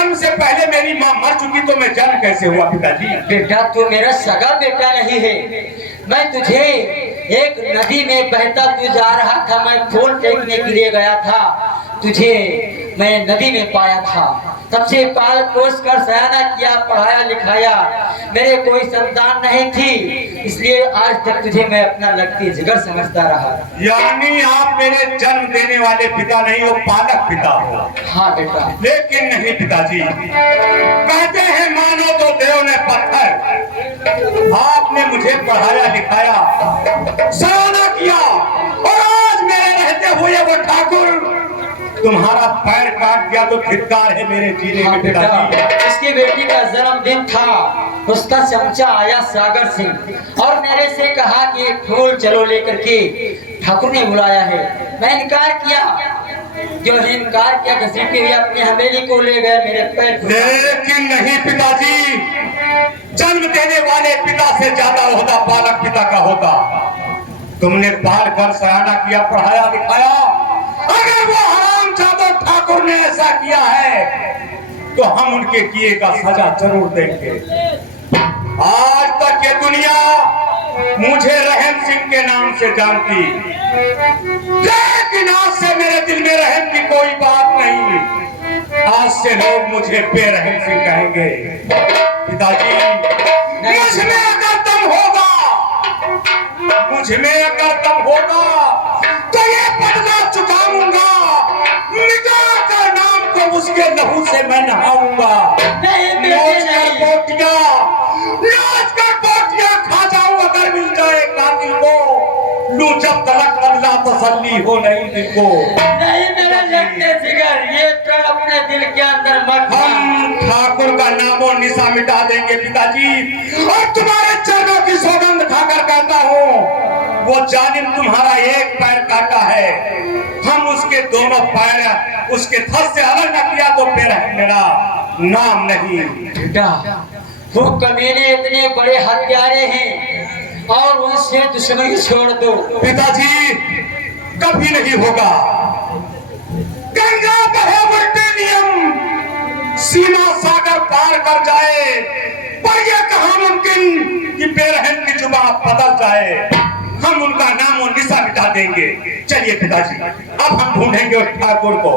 जन्म से पहले मेरी माँ मर चुकी तो मैं जन्म कैसे हुआ पिताजी? बेटा तू मेरा सगा बेटा नहीं है। मैं तुझे एक नदी में बहता तू जा रहा था, मैं फूल फेंकने के लिए गया था, तुझे मैं नदी में पाया था, तब से पाल पोस कर सयाना किया, पढ़ाया लिखाया। मेरे कोई संतान नहीं थी, इसलिए आज तक तुझे मैं अपना लगती जिगर समझता रहा। यानी आप मेरे जन्म देने वाले पिता नहीं हो, पालक पिता हो। हाँ बेटा। लेकिन नहीं पिताजी, कहते हैं मानो तो देव ने पत्थर। आपने मुझे पढ़ाया लिखाया, सयाना किया, और आज मेरे रहते हुए वो ठाकुर तुम्हारा पैर काट दिया तो धिक्कार है मेरे जीने में पिताजी। इसकी बेटी का जन्मदिन था, उसका चमचा आया सागर सिंह और मेरे से कहा कि फूल चलो लेकर के, ठाकुर ने बुलाया है। मैं इनकार किया, जो इनकार किया घसीटते हुए अपनी हवेली को ले गए, मेरे पैर। लेकिन नहीं पिताजी, जन्म देने वाले पिता से ज्यादा होता पालक पिता का होता। तुमने पाल कर सयाना किया, पढ़ाया लिखाया, अगर वो हराम जादव ठाकुर ने ऐसा किया है तो हम उनके किए का सजा जरूर देंगे। आज तक ये दुनिया मुझे रहम सिंह के नाम से जानती, लेकिन आज से मेरे दिल में रहम की कोई बात नहीं। आज से लोग मुझे बेरहम सिंह कहेंगे। पिताजी, मुझ में अगर दम होगा, मुझ में अगर दम होगा तो ये बदला चुकाऊंगा, मिटाकर नाम को उसके लहू से मैं नहाऊंगा। बोटियां खा जाऊं अगर मिल जाए कातिल को, लू जब तलक बदला तसल्ली हो नहीं दिल को। नहीं मेरा लगते जिगर, ये प्रण अपने दिल के अंदर मत। हम ठाकुर का नामो निशा मिटा देंगे पिताजी, और तुम्हारे चरणों की सौगंध खाकर कहता हूँ, वो जालिम तुम्हारा एक पैर काटा है, हम उसके दोनों पैर उसके थस से अलग न किया तो फिर मेरा नाम नहीं। बेटा वो कमीने इतने बड़े हत्यारे हैं और उनसे दुश्मनी छोड़ दो। पिताजी, कभी नहीं होगा। गंगा बहे उल्टे नियम, सीमा सागर पार कर जाए, पर यह कहाँ मुमकिन कि बेरहम की जुबान बदल जाए। हम उनका नाम और निशा मिटा देंगे। चलिए पिताजी, अब हम ढूंढेंगे उस ठाकुर को।